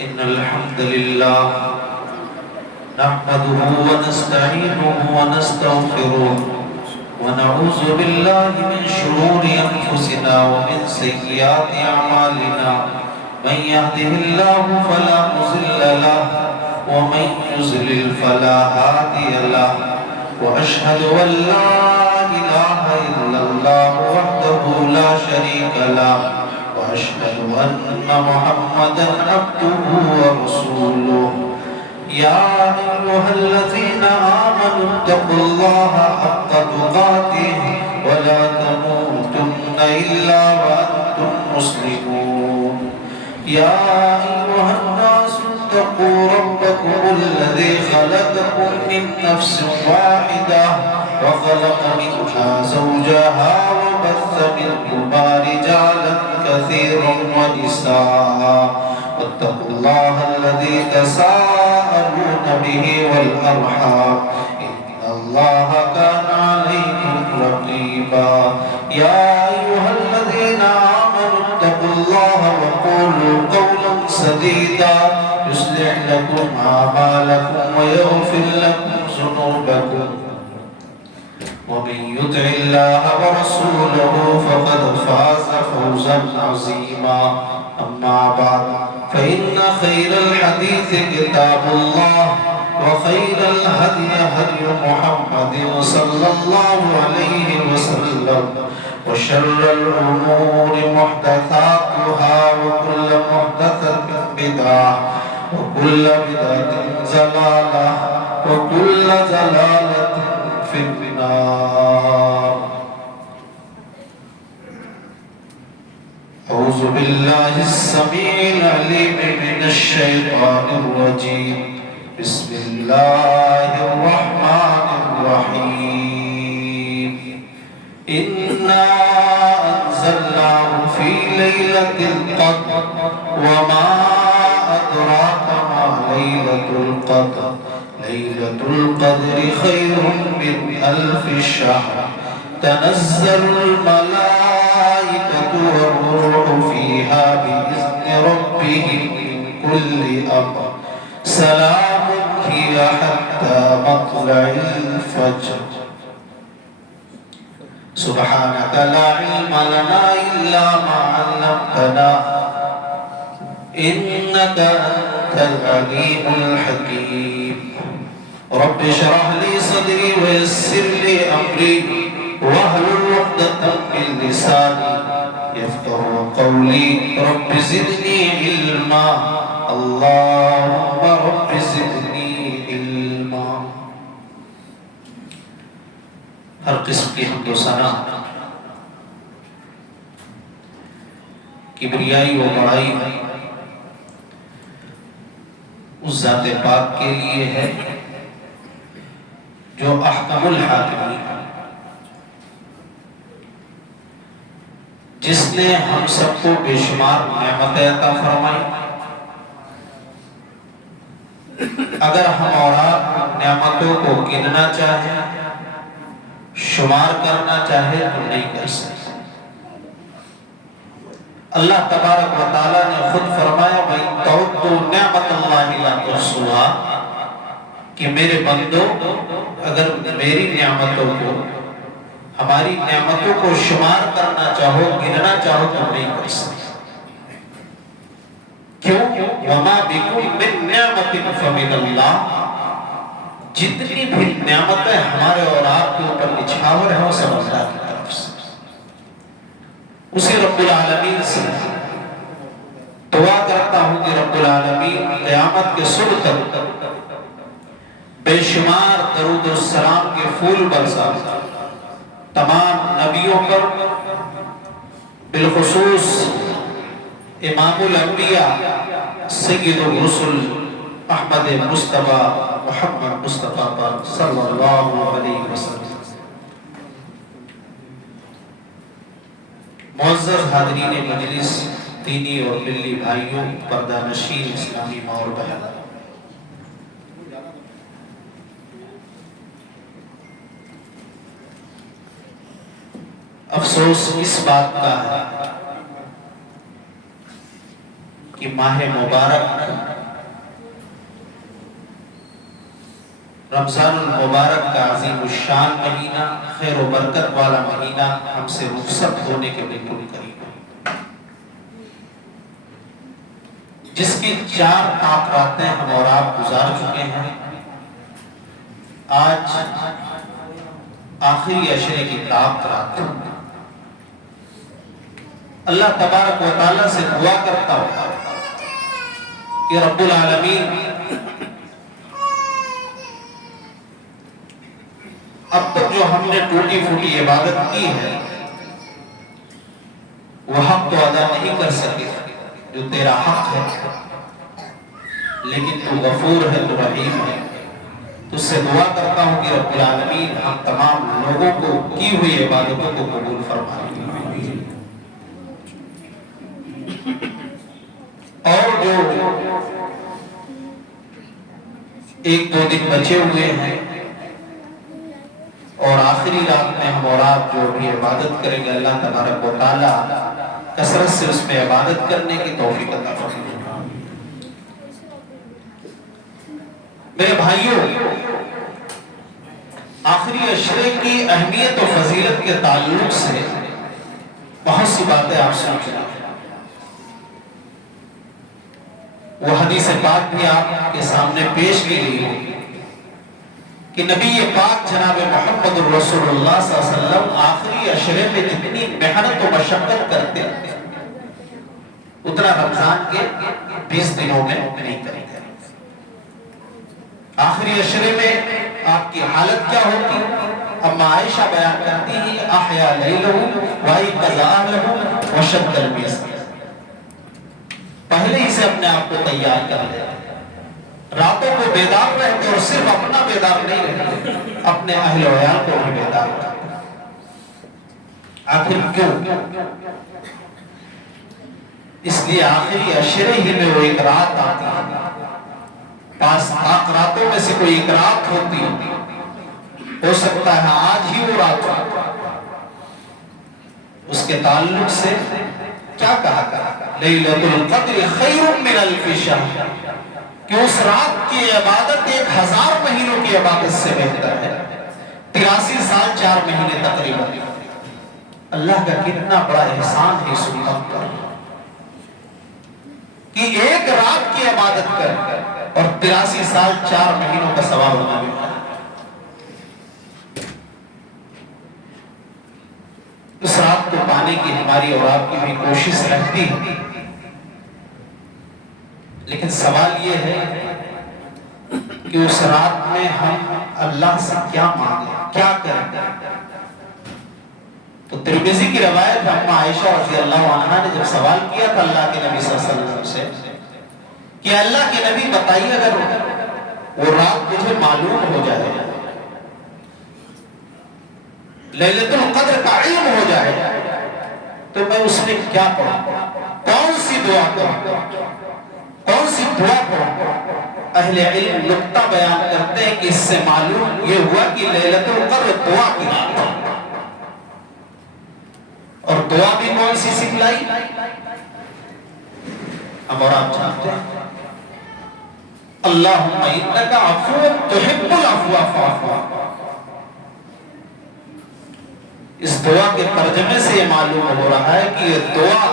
إن الحمد لله نحمده ونستعينه ونستغفره ونعوذ بالله من شرور أنفسنا ومن سيئات أعمالنا من يهده الله فلا مضل له ومن يضلل فلا هادي له وأشهد أن لا إله إلا الله وحده لا شريك له وأشهد أن محمدًا عبده ورسوله يا أيها الذين آمنوا اتقوا الله حق تقاته ولا تموتن إلا وأنتم مسلمون يا أيها الناس اتقوا ربكم الذي خلقكم من نفس واحدة وخلق منها زوجها وبث منهما رجالا كثيرا ونساء واتقوا الله الذي تساءلون به والأرحام إن الله كان عليكم رقيبا يا أيها الذين آمنوا اتقوا الله وقولوا قولا سديدا يصلح لكم أعمالكم ويغفر لكم ذنوبكم ومن يطع الله ورسوله فقد فاز فوزا عظيما أما بعد فإن خير الحديث كتاب الله وخير الهدي هدي محمد صلى الله عليه وسلم وشر الأمور محدثاتها وكل محدثة بدعة وكل بدعة ضلالة وكل ضلالة في النار. أعوذ بالله السميع العليم من الشيطان الرجيم. بسم الله الرحمن الرحيم. إنا أنزلناه في ليلة القدر وما أدراك ما ليلة القدر ليلة القدر خير من 1000 شهر تنزل الملائكة والروح فيها بإذن ربهم من كل أمر سلام هي حتى مطلع الفجر. سبحانك لا علم لنا إلا ما علمتنا إنك أنت العليم الحكيم. رب اشرح لي صدري ويسر لي أمري واحلل عقدة من لساني يفقهوا قولي. رب زدني علما اللهم رب زدني علما. ہر قسم کی حمد و ثنا کبریائی و بڑائی اس ذات پاک کے لیے ہے جو احکم الحاکمین، جس نے ہم سب کو بے شمار نعمتیں عطا فرمائی. اگر ہم اور آپ نعمتوں کو گننا چاہیں، شمار کرنا چاہے تو نہیں کر سکتے. اللہ تبارک و تعالیٰ نے خود فرمایا وَإِن تَعُدُّوا نِعْمَةَ اللَّهِ لَا تُحْصُوهَا کہ میرے بندو اگر میری نعمتوں کو، ہماری نعمتوں کو شمار کرنا چاہو، گننا چاہو تو نہیں کر سکتے. کیوں؟ وَمَا بِكُم مِّن نِّعْمَةٍ فَمِنَ اللَّهِ جتنی بھی نعمتیں ہمارے اور آپ کے اوپر نچھاور ہیں وہ سب اللہ کی طرف سے. اسی رب العالمین سے دعا کرتا ہوں کہ رب العالمین قیامت کے صبح تک بے شمار درود و سلام کے پھول برسا تمام نبیوں پر، بالخصوص امام الانبیاء سید الرسل احمد مصطفیٰ محمد مصطفیٰ پر صلی اللہ علیہ وسلم. معزز حاضرین مجلس، دینی اور ملی بھائیوں، پردہ نشین اسلامی ماں اور بہن، افسوس اس بات کا ہے کہ ماہ مبارک رمضان المبارک کا عظیم الشان مہینہ، خیر و برکت والا مہینہ ہم سے رخصت ہونے کے بالکل قریب ہے، جس کی 4 طاق راتیں ہم اور آپ گزار چکے ہیں۔ آج آخری عشرے کی طاق رات، اللہ تبارک و تعالیٰ سے دعا کرتا ہوں کہ رب العالمین اب تک جو ہم نے ٹوٹی پھوٹی عبادت کی ہے وہ حق تو ادا نہیں کر سکے جو تیرا حق ہے، لیکن تو غفور ہے، تو رحیم ہے، تو سے دعا کرتا ہوں کہ رب العالمین ہم تمام لوگوں کو کی ہوئی عبادتوں کو قبول فرمائے، اور جو 1-2 دن بچے ہوئے ہیں اور آخری رات میں ہم اور آپ جو بھی عبادت کریں گے، اللہ تبارک و تعالیٰ کثرت سے اس میں عبادت کرنے کی توفیق عطا فرمائے۔ میرے بھائیوں، آخری عشرے کی اہمیت و فضیلت کے تعلق سے بہت سی باتیں آپ سن چکے ہیں، وہ حدیث پاک بھی آپ کے سامنے پیش کی گئی ہے کہ نبی پاک جناب محمد رسول اللہ صلی اللہ علیہ وسلم آخری عشرے میں جتنی محنت و مشقت کرتے ہیں اتنا رمضان کے 20 دنوں میں نہیں کرتے۔ آخری عشرے میں آپ کی حالت کیا ہوتی؟ اما عائشہ بیان کرتی ہیں احیا لیلہ وایقظ اہلہ وشد المیسر، پہلے ہی سے اپنے آپ کو تیار کر لے، راتوں کو بیدار رہتے اور صرف اپنا بیدار نہیں رہتے، اپنے اہل و عیال کو بھی بیدار رہتے۔ آخر کیوں؟ اس لیے آخری عشرے ہی میں وہ ایک رات آتی ہے، 5 طاق راتوں میں سے کوئی ایک رات ہوتی، ہو سکتا ہے آج ہی وہ رات ہو۔ اس کے تعلق سے کیا کہا؟ لیلۃ القدر خیر من الف شہر، کہ اس رات کی عبادت 1000 مہینوں کی عبادت سے بہتر ہے، 83 سال 4 مہینے تقریباً۔ اللہ کا کتنا بڑا احسان ہے اس امت پر کہ ایک رات کی عبادت کر اور 83 سال 4 مہینوں کا ثواب بنا ملتا ہے۔ اس رات کو پانے کی ہماری اور آپ کی بھی کوشش رہتی ہے، لیکن سوال یہ ہے کہ اس رات میں ہم اللہ سے کیا مانگیں، کیا کریں؟ تو ترمذی کی روایت اما عائشہ رضی اللہ عنہا نے جب سوال کیا تھا اللہ کے نبی صلی اللہ علیہ وسلم سے کہ اللہ کے نبی بتائیے اگر وہ رات مجھے معلوم ہو جائے، لیلۃ القدر کا علم ہو جائے، تو میں اس میں کیا پڑھوں، کون سی دعا کروں، کون سی دعا پڑھوں؟ اہل علم نقطہ بیان کرتے ہیں کہ اس سے معلوم یہ ہوا کہ لیلۃ القدر دعا کی رات ہے، اور دعا بھی کون سی سکھلائی؟ ہم اور آپ جانتے ہیں اللہم انک عفو تحب العفو فاعف عني۔ اس دعا کے ترجمے سے یہ معلوم ہو رہا ہے کہ یہ دعا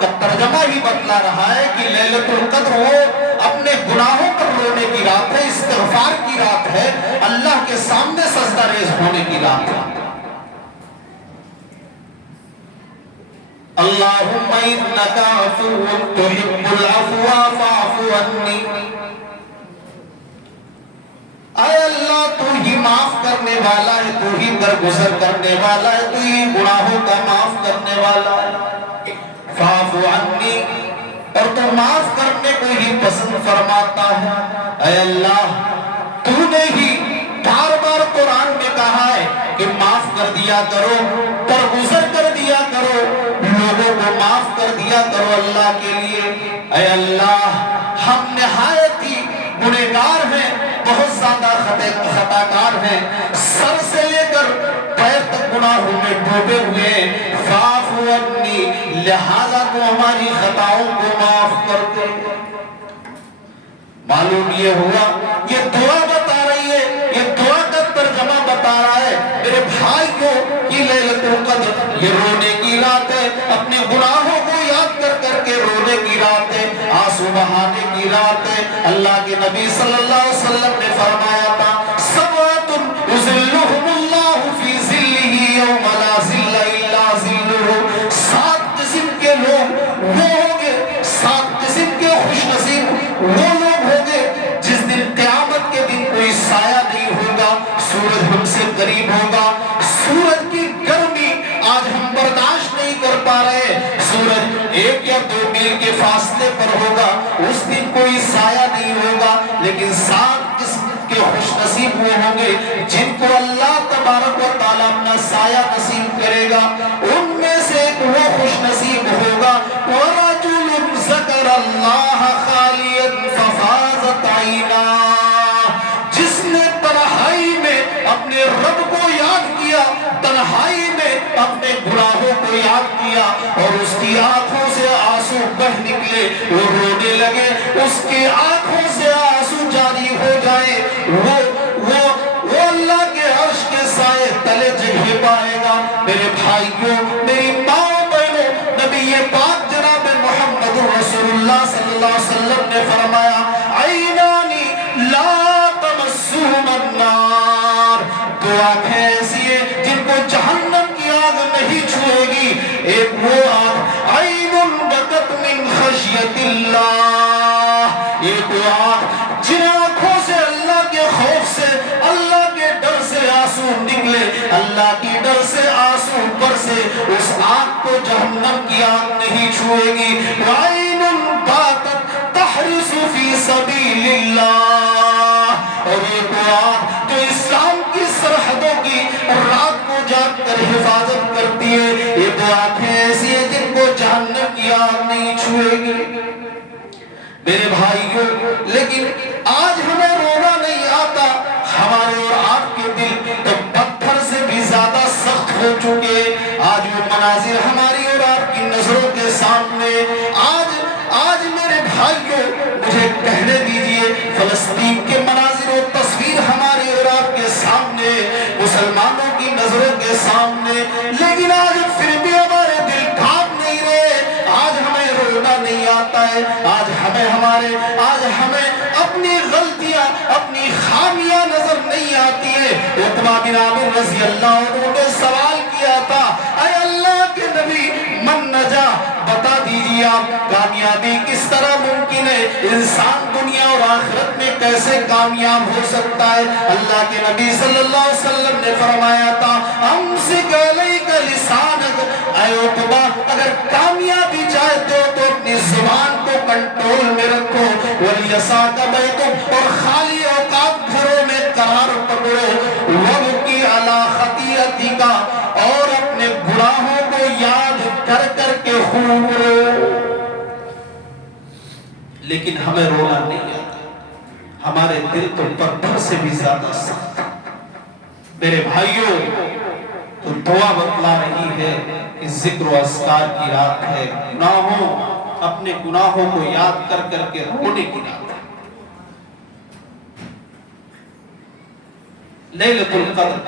کا ترجمہ ہی بتلا رہا ہے کہ لیلۃ القدر وہ اپنے گناہوں پر رونے کی رات ہے، استغفار کی رات ہے، اللہ کے سامنے سجدہ ریز ہونے کی رات ہے۔ اللہم انک عفو تحب العفو فاعف عني، اے اللہ تو ہی معاف کرنے والا ہے، تو ہی درگزر کرنے والا ہے، تو ہی گناہوں کا معاف کرنے والا ہے، فاعف عني، اور تو معاف کرنے کو ہی پسند فرماتا ہے۔ اے اللہ تو نے ہی بار بار قرآن میں کہا ہے کہ معاف کر دیا کرو، درگزر کر دیا کرو، لوگوں کو معاف کر دیا کرو اللہ کے لیے۔ اے اللہ ہم نہایت ہی گنہگار ہیں، بہت زیادہ خطاکار ہیں، سر سے لے کر پیر تک گناہوں میں ڈوبے ہوئے، فاعف عني، لہذا تو ہماری خطاؤں کو معاف کر دے۔ معلوم یہ ہوا، یہ دعا بتا رہی ہے، یہ میرے بھائیوں کی لیلۃ القدر یہ رونے کی رات ہے، اپنے گناہوں کو یاد کر کر کے رونے کی رات ہے، آنسو بہانے کی رات ہے۔ اللہ کے نبی صلی اللہ علیہ وسلم نے فرمایا تھا سبعۃ یظلھم اللہ فی ظلہ یوم لا ظل الا ظلہ، 7 قسم کے لوگ وہ ہوں گے، 7 قسم کے خوش نصیب وہ لوگ ہوں گے جس دن قیامت کے دن کوئی سایہ نہیں ہوگا، سورج ہم سے قریب ہوگا، سورج کی گرمی آج ہم برداشت نہیں کر پا رہے، سورج 1 یا 2 میل کے فاصلے پر ہوگا، اس دن کوئی سایہ نہیں ہوگا، لیکن 7 قسم کے خوش نصیب وہ ہوں گے جن کو اللہ تبارک و تعالیٰ اپنا سایہ نصیب کرے گا۔ ان میں سے ایک وہ خوش نصیب ہوگا وَرَجُلٌ ذَكَرَ اللَّهَ خَالِيًا فَفَاضَتْ عَيْنَاهُ، جس نے تنہائی میں اپنے رب کو یاد کیا، تنہائی میں اپنے گناہوں کو یاد کیا اور اس کی آنکھوں سے آنسو بہ نکلے، وہ رونے لگے، اس کی آنکھوں سے آنسو جاری ہو جائے، وہ اللہ کے عرش کے سائے تلے جگہ پائے گا۔ میرے بھائیوں، میری ماں بہنوں، نبی پاک جناب محمد رسول اللہ صلی اللہ علیہ وسلم نے فرمایا عینانی لا تمسہما النار، 2 آنکھیں ایسی ہیں جن کو جہنم کی آگ نہیں چھوئے گی۔ ایک وہ آنکھ عین بکت من خشیت اللہ، ایک وہ آنکھ جن آنکھوں سے اللہ کے خوف سے، اللہ کے ڈر سے آنسو نکلے، اللہ کی ڈر سے آنسو پر سے اس آنکھ کو جہنم کی آگ نہیں چھوئے گی۔ وعین باتت تحرس فی سبیل اللہ، اور ایک وہ آنکھ جو اسلام کی سرحدوں کی رات کو جاگ کر حفاظت کرتی ہے، یہ 2 آنکھیں ایسی ہیں جن کو جہنم کی آگ نہیں چھوئے گی۔ میرے بھائیوں، لیکن آج ہمیں رونا نہیں آتا، ہمارے اور آپ کے دل تو پتھر سے بھی زیادہ سخت ہو چکے۔ آج وہ مناظر ہماری اور آپ کی نظروں کے سامنے، آج میرے بھائیوں مجھے کہنے دیجئے، فلسطین کے مناظر و تصویر ہمارے اور آپ کے سامنے، مسلمانوں کی نظروں کے سامنے، لیکن آج پھر بھی ہمارے دل کانپ نہیں رہے، آج ہمیں رونا نہیں آتا ہے، آج ہمیں اپنی غلطیاں، اپنی خامیاں نظر نہیں آتی ہے۔ عتبہ بن عامر رضی اللہ عنہ نے سوال کیا تھا اے اللہ کے نبی من نجا، بتا دیجئے آپ کامیابی کس طرح ممکن ہے، انسان دنیا اور آخرت میں کیسے کامیاب ہو سکتا ہے؟ اللہ کے نبی صلی اللہ علیہ وسلم نے فرمایا تھا امسک علیک لسانک، اے عتبہ اگر کامیابی چاہتے ہو تو اپنی زبان کو کنٹرول میں رکھو، وَلْيَسَعْكَ بَيْتُكَ، اور خالی اوقات گھروں میں قرار پکڑو، وَبْكِ عَلَىٰ خَطِيئَتِكَ، اور اپنے گناہوں کو یاد کر کر کے خوب رو۔ لیکن ہمیں رونا نہیں آتا، ہمارے دل تو پتھر سے بھی زیادہ سخت۔ میرے بھائیوں، تو دعا بتلا رہی ہے کہ ذکر و اذکار کی رات ہے، اپنے گناہوں کو یاد کر کر کے رونے کی رات ہے۔ لیلۃ القدر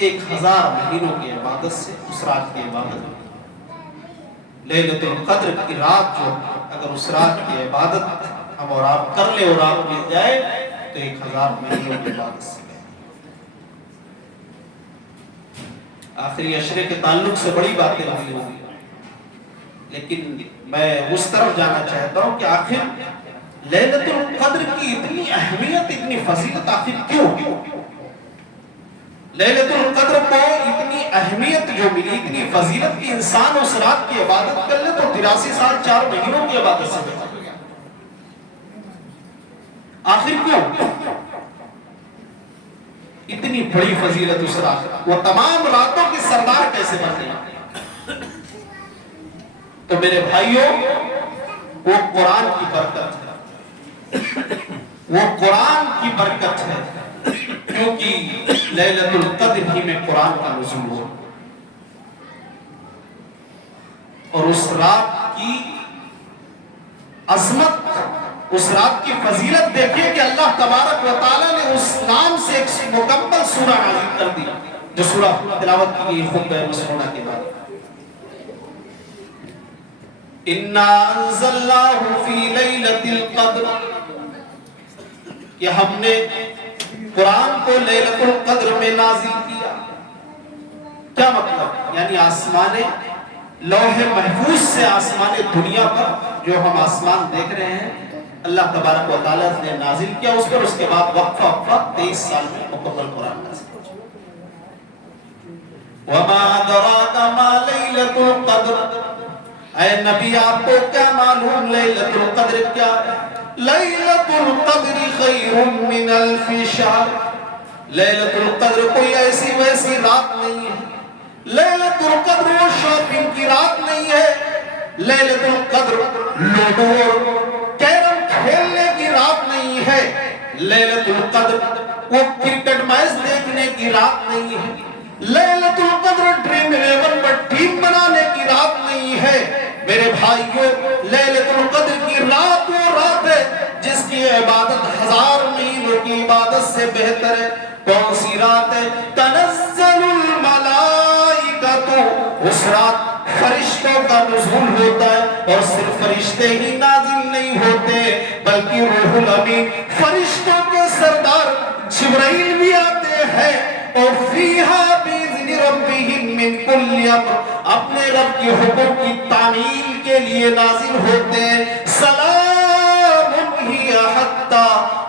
1000 مہینوں کی عبادت سے اس رات کی عبادت ہے۔ لیلۃ القدر کی رات جو اگر اس رات کی عبادت ہم اور آپ کر لیں اور آپ مل جائے تو 1000 مہینوں کی عبادت سے۔ آخری عشرے کے تعلق سے بڑی باتیں ہوئی ہوگی، لیکن میں اس طرف جانا چاہتا ہوں کہ آخر لیلۃ القدر کی اتنی اہمیت، اتنی فضیلت آخر کیوں؟ لیلۃ القدر کو اتنی اہمیت جو ملی، اتنی فضیلت کی انسان اس رات کی عبادت کر لے تو 83 سال 4 مہینوں کی عبادت سے بچا گیا۔ آخر کیوں اتنی بڑی فضیلت اس رات؟ وہ تمام راتوں کی سردار کیسے بن گئی؟ تو میرے بھائیوں، وہ قرآن کی برکت ہے، وہ قرآن کی برکت ہے، کیونکہ لیلۃ القدر ہی میں قرآن کا نزول ہو، اور اس رات کی عظمت، اس رات کی فضیلت دیکھیے کہ اللہ تبارک و تعالیٰ نے اس نام سے ایک مکمل سورہ نازل کر دی۔ جو سورہ تلاوت کی گئی خطبہ مسعودہ کے بعد. اِنَّا أَنزَلْنَاهُ فِي لَيْلَةِ الْقَدْرِ کہ ہم نے قرآن کو لیلۃ القدر میں نازل کیا. کیا مطلب؟ یعنی آسمان لوح محفوظ سے آسمان دنیا پر جو ہم آسمان دیکھ رہے ہیں اللہ تبارک و تعالیٰ نے نازل کیا اس پر. اس کے بعد وقفہ 23 سال میں مکمل قرآن نازل کیا. وَمَا أَدْرَاكَ مَا لَيْلَةُ الْقَدْرِ اے نبی آپ کو کیا معلوم لیلۃ القدر کیا ہے؟ لیلۃ القدر خیر من الف شہر. لیلۃ القدر کوئی ایسی ویسی رات نہیں ہے. لیلۃ القدر وہ شاپنگ کی رات نہیں ہے. لیلۃ القدر لوڈو کیرم کھیلنے کی رات نہیں ہے. لیلۃ القدر وہ کرکٹ میچ دیکھنے کی رات نہیں ہے. لیلۃ القدر ڈریم 11 پر ٹیم بنانے کی رات نہیں ہے. میرے بھائیوں لیلۃ القدر کی رات وہ رات ہے جس کی عبادت 1000 میلوں کی عبادت سے بہتر ہے. کون سی رات ہے؟ تنزل الملائکۃ اس رات فرشتوں کا نزول ہوتا ہے. اور صرف فرشتے ہی نازل نہیں ہوتے بلکہ روح الامین فرشتوں کے سردار جبرائیل بھی آتے ہیں. اور فیہا بِإِذْنِ رَبِّهِم مِّن كُلِّ أَمْرٍ اپنے رب کی حکم کی تعمیل کے لیے نازل ہوتے ہیں. سلام ہی حتی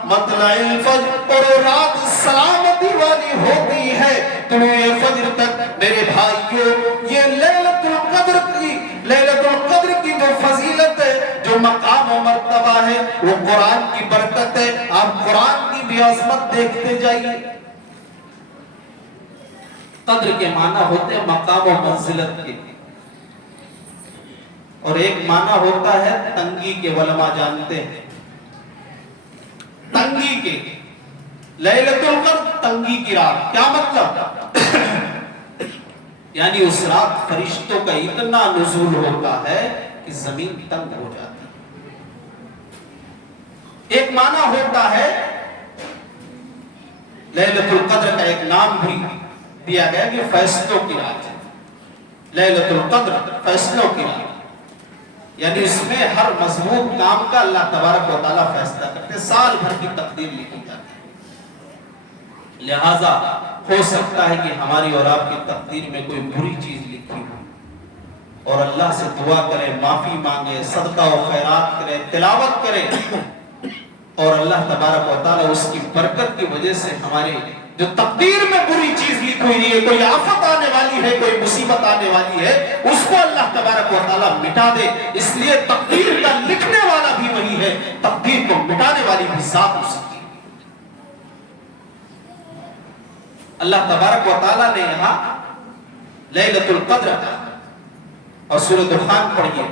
مطلع الفجر اور رات سلامتی والی ہوتی ہے طلوع فجر تک. میرے بھائیوں یہ لیلۃ القدر کی جو فضیلت ہے جو مقام و مرتبہ ہے وہ قرآن کی برکت ہے. آپ قرآن کی بھی عظمت دیکھتے جائیے. قدر کے معنی ہوتے ہیں مقام و منزلت کے اور ایک معنی ہوتا ہے تنگی کے. علماء جانتے ہیں تنگی کے. لیلۃ القدر تنگی کی رات. کیا مطلب؟ یعنی اس رات فرشتوں کا اتنا نزول ہوتا ہے کہ زمین تنگ ہو جاتی. ایک معنی ہوتا ہے لیلۃ القدر کا ایک نام بھی دیا گیا کہ فیصلوں کی رات ہے. لیلۃ القدر فیصلوں کی رات یعنی اس میں ہر مضمون کام کا اللہ تبارک و تعالیٰ فیصلہ کرتے. سال بھر کی تقدیر لکھی جاتی ہے. لہٰذا ہو سکتا ہے کہ ہماری اور آپ کی تقدیر میں کوئی بری چیز لکھی ہو اور اللہ سے دعا کریں, معافی مانگیں, صدقہ و خیرات کریں, تلاوت کریں اور اللہ تبارک و تعالیٰ اس کی برکت کی وجہ سے ہمارے جو تقدیر میں بری چیز لکھی ہوئی ہے, کوئی آفت آنے والی ہے, کوئی مصیبت آنے والی ہے, اس کو اللہ تبارک و تعالیٰ مٹا دے. اس لیے تقدیر کا لکھنے والا بھی وہی ہے, تقدیر کو مٹانے والی بھی ذات اس کی. اللہ تبارک و تعالیٰ نے یہاں لیلۃ القدر اور سورۃ دخان پڑھیے.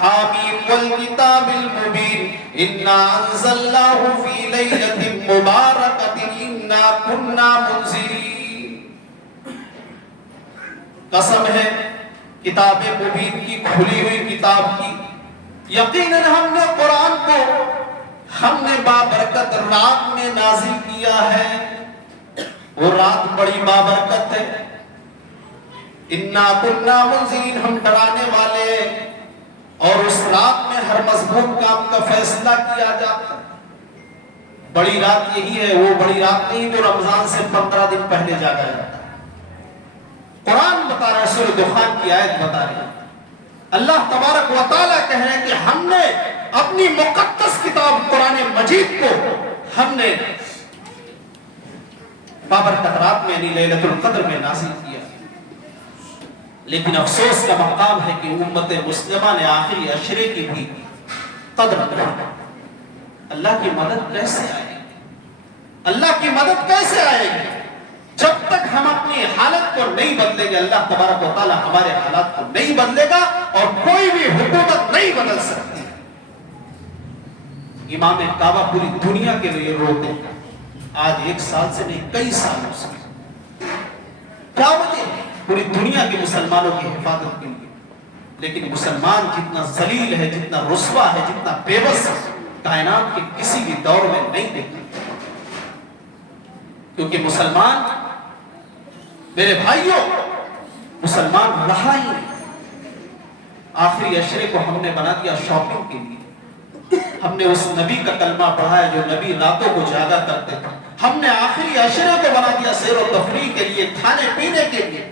حامیم والکتاب المبین انا انزلناہ فی لیلۃ مبارکۃ انا کنا منذرین. قسم ہے کتاب مبین کی, کھلی ہوئی کتاب کی. یقیناً ہم نے قرآن کو ہم نے بابرکت رات میں نازل کیا ہے. وہ رات بڑی بابرکت ہے. انا کنا منذرین ہم ڈرانے والے. اور اس رات میں ہر مضمون کام کا فیصلہ کیا جاتا ہے. بڑی رات یہی ہے, وہ بڑی رات نہیں جو رمضان سے 15 دن پہلے جاگا جاتا ہے. قرآن بتا رہا ہے, سورۃ دخان کی آیت بتا رہی ہے. اللہ تبارک و تعالیٰ کہہ رہے ہیں کہ ہم نے اپنی مقدس کتاب قرآن مجید کو ہم نے بابرکت رات میں یعنی لیلۃ القدر میں نازل کیا. لیکن افسوس کا مقام ہے کہ امت مسلمہ نے آخری عشرے کی بھی قدر نہیں. اللہ کی مدد کیسے آئے گی؟ اللہ کی مدد کیسے آئے گی جب تک ہم اپنی حالت کو نہیں بدلیں گے؟ اللہ تبارک و تعالیٰ ہمارے حالات کو نہیں بدلے گا اور کوئی بھی حکومت نہیں بدل سکتی. امام کعبہ پوری دنیا کے لیے روتے ہیں, آج 1 سال سے نہیں کئی سالوں سے. کیا وجہ ہے؟ پوری دنیا کے مسلمانوں کی حفاظت کے لیے. لیکن مسلمان جتنا ذلیل ہے, جتنا رسوا ہے, جتنا بے بس ہے, کائنات کے کسی بھی دور میں نہیں دیکھتے. کیونکہ مسلمان میرے بھائیوں، مسلمان رہا ہی نہیں۔ آخری عشرے کو ہم نے بنا دیا شاپنگ کے لیے۔ ہم نے اس نبی کا کلمہ پڑھا ہے جو نبی راتوں کو جاگا کرتے تھے۔ ہم نے آخری عشرے کو بنا دیا سیر و تفریح کے لیے، کھانے پینے کے لیے۔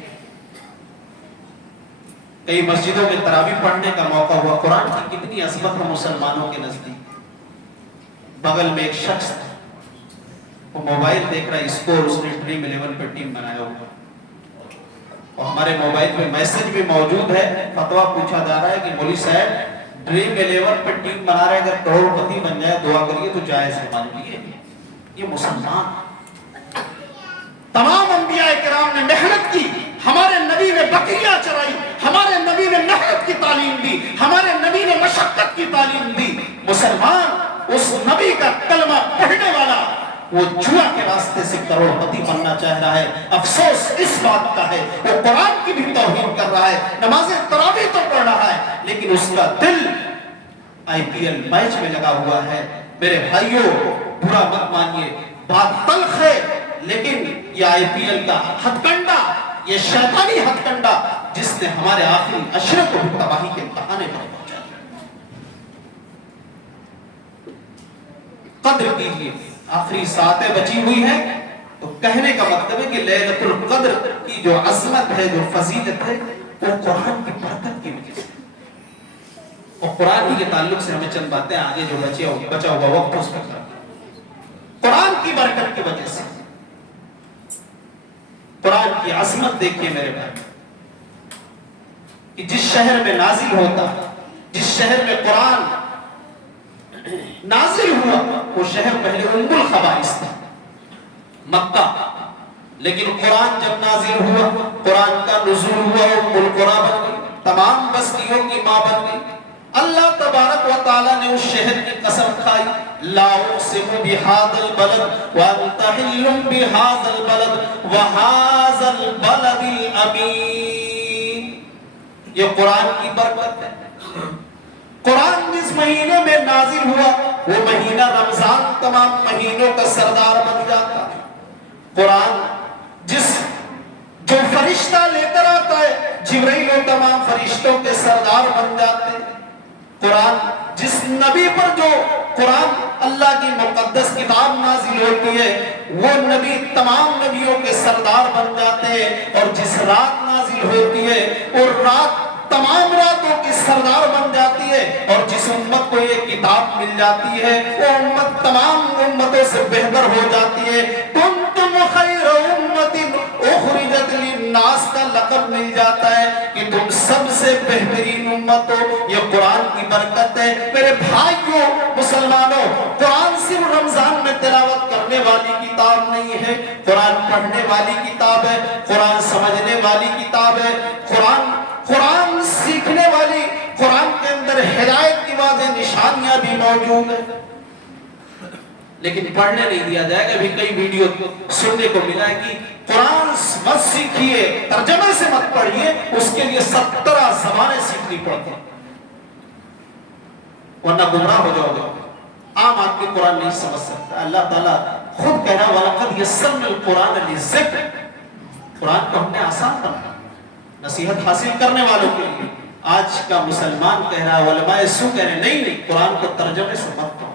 کئی مسجدوں میں تراویح پڑھنے کا موقع ہوا۔ قرآن کی کتنی عظمت ہے مسلمانوں کے نزدیک۔ بغل میں ایک شخص تھا، وہ موبائل دیکھ رہا ہے، اسکور اس نے ڈریم 11 پہ ٹیم بنایا ہوا، اور ہمارے موبائل پہ میسج بھی موجود ہے۔ فتویٰ پوچھا جا رہا ہے کہ مولوی صاحب ڈریم 11 پہ ٹیم بنا رہے، اگر کروڑ پتی بن جائے دعا کریے تو جائز ہے ہمارے لیے۔ یہ مسلمان، تمام انبیاء کرام نے محنت کی، ہمارے نبی نے بکریاں چرائی، ہمارے نبی نے محنت کی تعلیم دی، ہمارے نبی نے مشقت کی تعلیم دی۔ مسلمان اس نبی کا کلمہ پڑھنے والا وہ جوا کے راستے سے کروڑ پتی بننا چاہ رہا ہے۔ افسوس اس بات کا ہے وہ قرآن کی بھی توہین کر رہا ہے، نماز تراویح تو پڑھ رہا ہے، لیکن اس کا دل IPL میچ میں لگا ہوا ہے۔ میرے بھائیوں، برا مت مانیے، بات تلخ ہے، لیکن یہ IPL کا ہتھ کنڈا، یہ شیطانی ہتھ کنڈا جس نے ہمارے آخری عشرے کو بھی تباہی کے تہانے پر پہنچا۔ قدر کیجیے، آخری ساعتیں بچی ہوئی ہیں، تو کہنے کا مطلب ہے کہ لیلۃ القدر کی جو عظمت ہے، جو فضیلت ہے، وہ قرآن کی برکت کی وجہ سے۔ اور قرآن کے تعلق سے ہمیں چند باتیں آگے جو بچا ہوا وقت اس پر قرآن کی برکت کی وجہ سے۔ قرآن کی عظمت دیکھیے میرے بھائی، کہ جس شہر میں نازل ہوتا، جس شہر میں قرآن نازل ہوا، وہ شہر پہلے ام الخبائث تھا، مکہ، لیکن قرآن جب نازل ہوا، قرآن کا نزول ہوا، ام القریٰ بن گئی، تمام بستیوں کی ماں بن گئی۔ اللہ تبارک و تعالیٰ نے اس شہر کی قسم کھائی، لا اقسم بہذا البلد وانت حل بہذا البلد وہذا البلد الامین۔ یہ قرآن کی برکت ہے۔ قرآن جس مہینے میں نازل ہوا، وہ مہینہ رمضان تمام مہینوں کا سردار بن جاتا۔ قرآن جو فرشتہ لے کر آتا ہے، جبرائیل و تمام فرشتوں کے سردار بن جاتے۔ قرآن جس نبی پر جو قرآن اللہ کی مقدس کتاب نازل ہوتی ہے، وہ نبی تمام نبیوں کے سردار بن جاتے ہیں۔ اور جس رات نازل ہوتی ہے، اور رات تمام راتوں کی سردار بن جاتی ہے۔ اور جس امت کو یہ کتاب مل جاتی ہے، وہ امت تمام امتوں سے بہتر ہو جاتی ہے۔ کنتم خیر امت اخرجت للناس کا لقب مل جاتا ہے کہ تم سب سے بہترین امت ہو۔ یہ قرآن کی برکت ہے۔ میرے بھائیوں مسلمانوں، قرآن صرف رمضان میں تلاوت کرنے والی کتاب نہیں ہے، قرآن پڑھنے والی کتاب ہے، قرآن سمجھنے والی کتاب ہے، قرآن سیکھنے والی، قرآن کے اندر ہدایت کی واضح نشانیاں بھی موجود ہیں، لیکن پڑھنے نہیں دیا جائے گا۔ ابھی کئی ویڈیو سننے کو ملا ہے کہ قرآن مت سیکھیے، ترجمے سے مت پڑھیے، اس کے لیے 17 زبانیں سیکھنی پڑتی ہیں، ورنہ گمراہ ہو جاؤ گے۔ عام آدمی قرآن نہیں سمجھ سکتا۔ اللہ تعالیٰ خود کہہ رہا وَلَقَدْ يَسَّرْنَا الْقُرْآنَ لِلذِّكْرِ، قرآن کو ہم نے آسان بنایا نصیحت حاصل کرنے والوں کے لیے۔ آج کا مسلمان کہہ رہا ہے، علماء سو کہہ رہے نہیں، قرآن کو ترجمے سے مت پڑھو،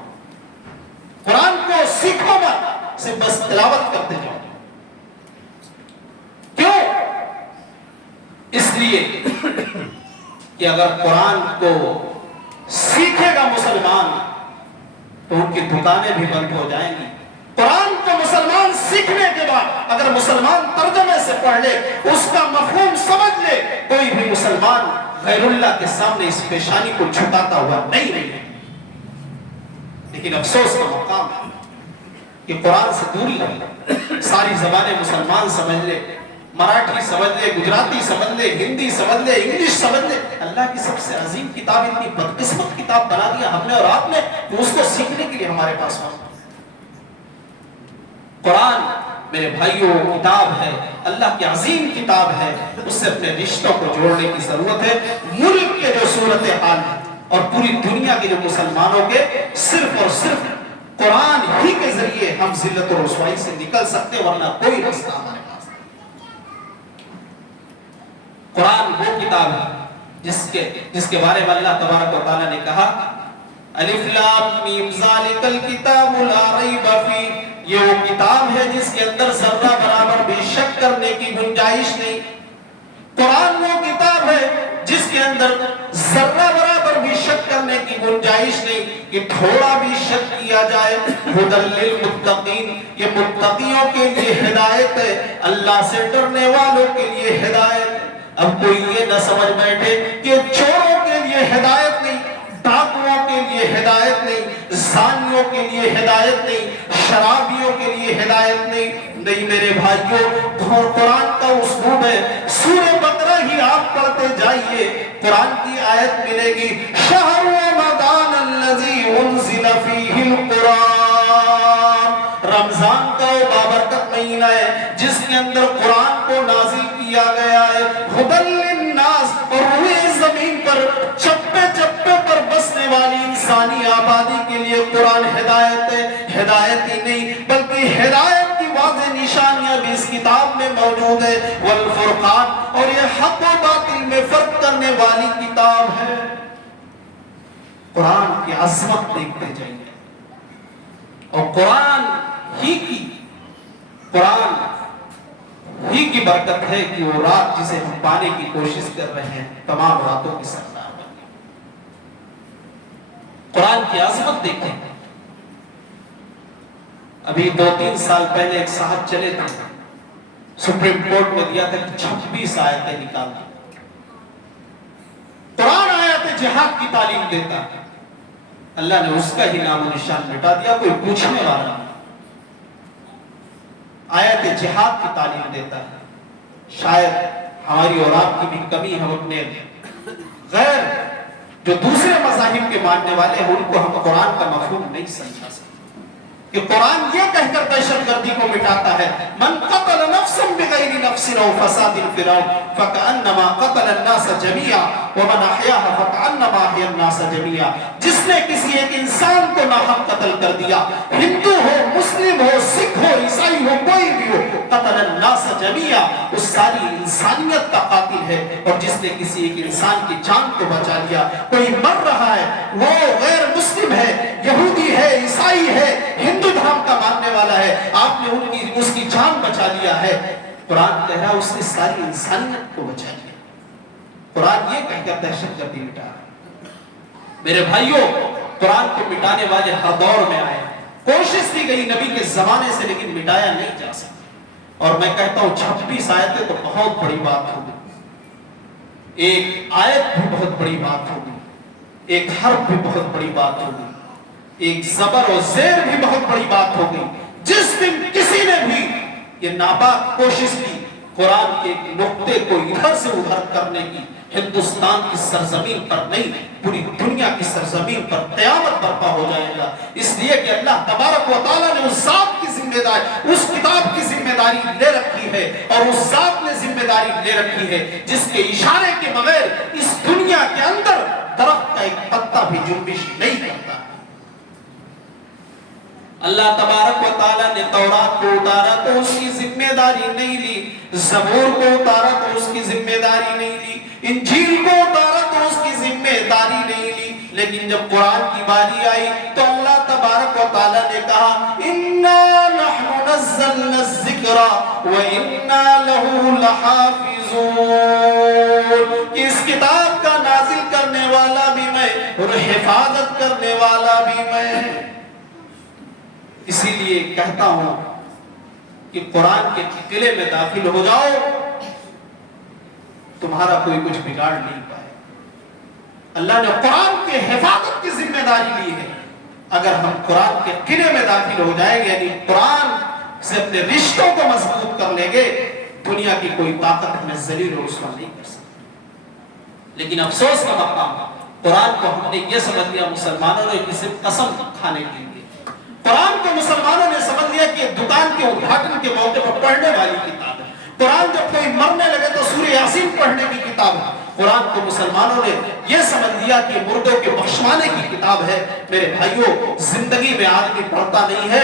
قرآن کو سیکھو مت، صرف بس تلاوت کرتے جاؤ۔ کیوں؟ اس لیے کہ اگر قرآن کو سیکھے گا مسلمان تو ان کی دکانیں بھی بند ہو جائیں گی۔ قرآن کو مسلمان سیکھنے کے بعد اگر مسلمان ترجمے سے پڑھ لے، اس کا مفہوم سمجھ لے، کوئی بھی مسلمان غیر اللہ کے سامنے اس پیشانی کو جھکاتا ہوا نہیں رہے۔ لیکن افسوس کا مقام ہے کہ قرآن سے دوری ہے۔ ساری زبانیں مسلمان سمجھ لے، مراٹھی سمجھ لے، گجراتی سمجھ لے، ہندی سمجھ لے، انگلش سمجھ لے، اللہ کی سب سے عظیم کتاب اتنی بدقسمت کتاب بنا دیا ہم نے اور آپ نے کہ اس کو سیکھنے کے لیے ہمارے پاس موجود۔ قرآن میرے بھائیوں کتاب ہے، اللہ کی عظیم کتاب ہے، اس سے اپنے رشتوں کو جوڑنے کی ضرورت ہے۔ ملک کے جو صورتحال ہے اور پوری دنیا کے جو مسلمانوں کے، صرف اور صرف قرآن ہی کے ذریعے ہم ذلت و رسوائی سے نکل سکتے، ورنہ کوئی راستہ ہمارے پاس نہیں۔ قرآن وہ کتاب ہے جس کے بارے میں اللہ تبارک و تعالیٰ نے کہا الف لام میم ذالک الکتاب لا ریب فیہ، یہ وہ کتاب ہے جس کے اندر ذرہ برابر بھی شک کرنے کی گنجائش نہیں۔ قرآن وہ کتاب ہے جس کے اندر ذرہ برابر بھی شک کرنے کی گنجائش نہیں کہ تھوڑا بھی شک کیا جائے۔ ھدی للمتقین، یہ متقیوں کے لیے ہدایت ہے، اللہ سے ڈرنے والوں کے لیے ہدایت ہے۔ اب کوئی یہ نہ سمجھ بیٹھے کہ چوروں کے لیے ہدایت نہیں، ڈاکوؤں کے لیے ہدایت نہیں، زانیوں کے لیے ہدایت نہیں، شرابیوں کے لیے ہدایت نہیں میرے بھائیوں، قرآن کا اسلوب ہے۔ سورہ بقرہ ہی آپ پڑھتے جائیے، قرآن کی آیت ملے گی شہر رمضان الذی انزل فیہ القرآن، رمضان کا وہ بابرکت مہینہ ہے جس کے اندر قرآن کو نازل کیا گیا ہے۔ ھدی للناس، اور روئے زمین پر چپے چپے پر بسنے والی انسانی آبادی کے لیے قرآن ہدایت ہے۔ ہدایت ہی نہیں بلکہ ہدایت کی واضح نشانیاں بھی اس کتاب میں موجود ہے۔ والفرقان، اور یہ حق و باطل میں فرق کرنے والی کتاب ہے۔ قرآن کی عظمت دیکھتے جائیے، اور قرآن ہی کی برکت ہے کہ وہ رات جسے ہم پانے کی کوشش کر رہے ہیں تمام راتوں کی سردار بنے۔ قرآن کی عظمت دیکھیں۔ ابھی 2-3 سال پہلے ایک صاحب چلے تھے، سپریم کورٹ میں دیا تھا کہ 26 آیتیں نکال دیں۔ قرآن آیت جہاد کی تعلیم دیتا ہے، اللہ نے اس کا ہی نام و نشان مٹا دیا، کوئی پوچھنے والا نہیں۔ آیت جہاد کی تعلیم دیتا ہے۔ شاید ہماری اور آپ کی بھی کمی ہے، ہم اپنے غیر جو دوسرے مذاہب کے ماننے والے ہیں ان کو ہم قرآن کا مفہوم نہیں سمجھا سکتے کہ قرآن یہ کہہ کر دہشت گردی کو مٹاتا ہے من قتل نفسا بغیر نفس او فساد فی الارض فکأنما قتل الناس جميعا ومن احیاها فکأنما احیا الناس جميعا، جس نے کسی ایک انسان کو ناحق قتل کر دیا، ہندو ہو، مسلم ہو، سکھ ہو، عیسائی ہو، کوئی بھی ہو، قتل الناس جميعا، اس ساری انسانیت کا قاتل ہے۔ اور جس نے کسی ایک انسان کی جان کو بچا لیا، کوئی مر رہا ہے، وہ غیر مسلم ہے، یہودی ہے، عیسائی ہے، ہندو دھرم کا ماننے والا ہے، آپ نے اس کی جان بچا لیا ہے، قرآن کہہ رہا اس نے ساری انسانیت کو بچا لیا۔ قرآن یہ کہہ کر دہشت گردی مٹا رہا ہے۔ میرے بھائیوں، قرآن کو مٹانے والے ہر دور میں آئے، کوشش کی گئی نبی کے زمانے سے، لیکن مٹایا نہیں جا سکتا۔ اور میں کہتا ہوں 26 آیتیں تو بہت بڑی بات ہوگی، ایک آیت بھی بہت بڑی بات ہوگی، ایک حرف بھی بہت بڑی بات ہوگی، ایک زبر و زیر بھی بہت بڑی بات ہوگی۔ جس دن کسی نے بھی یہ ناپاک کوشش کی قرآن کے ایک نقطے کو ادھر سے ادھر کرنے کی، ہندوستان کی سرزمین پر نہیں پوری دنیا کی سرزمین پر قیامت برپا ہو جائے گا۔ اس لیے کہ اللہ تبارک و تعالیٰ نے اس ذات کی ذمہ داری، اس کتاب کی ذمہ داری لے رکھی ہے، اور اس ذات نے ذمہ داری لے رکھی ہے جس کے اشارے کے بغیر اس دنیا کے اندر درخت کا ایک پتا بھی جنبش نہیں کرتا۔ اللہ تبارک و تعالیٰ نے تورات کو اتارا تو اس کی ذمہ داری نہیں لی، زبور کو اتارا تو اس کی ذمہ داری نہیں لی، انجیل کو اتارا تو اس کی ذمہ داری نہیں لی، لیکن جب قرآن کی باری آئی تو اللہ تبارک و تعالیٰ نے کہا اِنَّا نَحْنُ نَزَّلْنَا الذِّكْرَ وَإِنَّا لَهُ لَحَافِظُونَ، کہ اس کتاب کا نازل کرنے والا بھی میں اور حفاظت کرنے والا بھی میں۔ اسی لیے کہتا ہوں کہ قرآن کے قلعے میں داخل ہو جاؤ، تمہارا کوئی کچھ بگاڑ نہیں پائے۔ اللہ نے قرآن کے حفاظت کی ذمہ داری لی ہے۔ اگر ہم قرآن کے قلعے میں داخل ہو جائیں گے، یعنی قرآن سے اپنے رشتوں کو مضبوط کر لیں گے، دنیا کی کوئی طاقت ہمیں ذلیل و رسوا نہیں کر سکتی۔ لیکن افسوس کا مقام، قرآن کو ہم نے یہ سمجھ لیا مسلمانوں نے کہ صرف قسم کھانے کے لیے، قرآن کو مسلمانوں نے سمجھ لیا کہ دکان کے ادھاٹن کے موقع پر پڑھنے والی کتاب ہے، قرآن جب کوئی مرنے لگے تو سورہ یاسین پڑھنے کی کتاب ہے۔ قرآن کو مسلمانوں نے یہ سمجھ لیا کہ مردوں کے بخشوانے کی کتاب ہے۔ میرے بھائیوں، زندگی میں آدمی پڑھتا نہیں ہے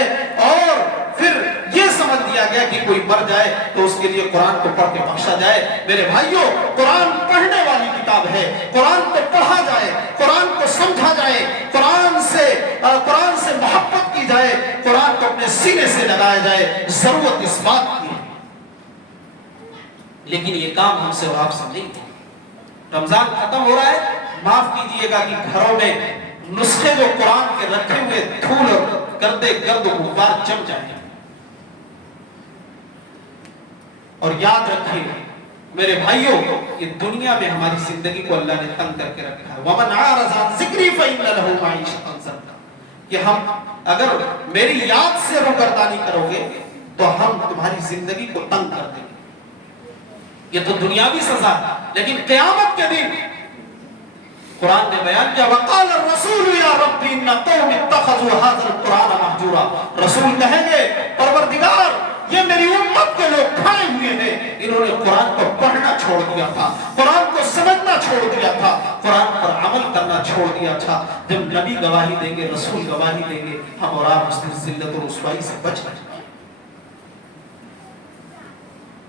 اور پھر یہ سمجھ سمجھ دیا گیا کہ کوئی مر جائے تو اس کے لیے قرآن کو پڑھ کے بخشا جائے۔ میرے بھائیوں، قرآن پڑھنے والی کتاب ہے، قرآن کو پڑھا جائے، قرآن کو سمجھا جائے، قرآن سے محبت کی جائے، قرآن کو اپنے سینے سے لگایا جائے، ضرورت اس بات کی ہے۔ لیکن یہ کام ہم سے اور آپ سے نہیں ہے۔ رمضان ختم ہو رہا ہے، معاف کیجئے گا کہ گھروں میں نسخے جو قرآن کے رکھے ہوئے دھول اور گردے گرد و غبار جم جائیں۔ اور یاد رکھیے میرے بھائیوں، یہ دنیا میں ہماری زندگی کو اللہ نے تنگ کر کے رکھا ہے۔ وَمَنْ أَعْرَضَ عَنْ ذِكْرِي فَإِنَّ لَهُ مَعِيشَةً ضَنكًا، کہ ہم اگر میری یاد سے روگردانی کرو گے تو ہم تمہاری زندگی کو تنگ کر دیں گے۔ یہ تو دنیاوی سزا ہے، لیکن قیامت کے دن قرآن نے بیان کیا وَقَالَ الرَّسُولُ يَا رَبِّ إِنَّ قَوْمِ اتَّخَذُوا هَذَا الْقُرْآنَ مَهْجُورًا، رسول کہیں گے پروردگار یہ میری امت کے لوگ کھڑے ہوئے ہیں، انہوں نے قرآن کو پڑھنا چھوڑ دیا تھا، قرآن کو سمجھنا چھوڑ دیا تھا، قرآن پر عمل کرنا چھوڑ دیا تھا۔ جب نبی گواہی دیں گے، رسول گواہی دیں گے، ہم اور آپ اس دن ذلت و رسوائی سے بچ جائیں گے۔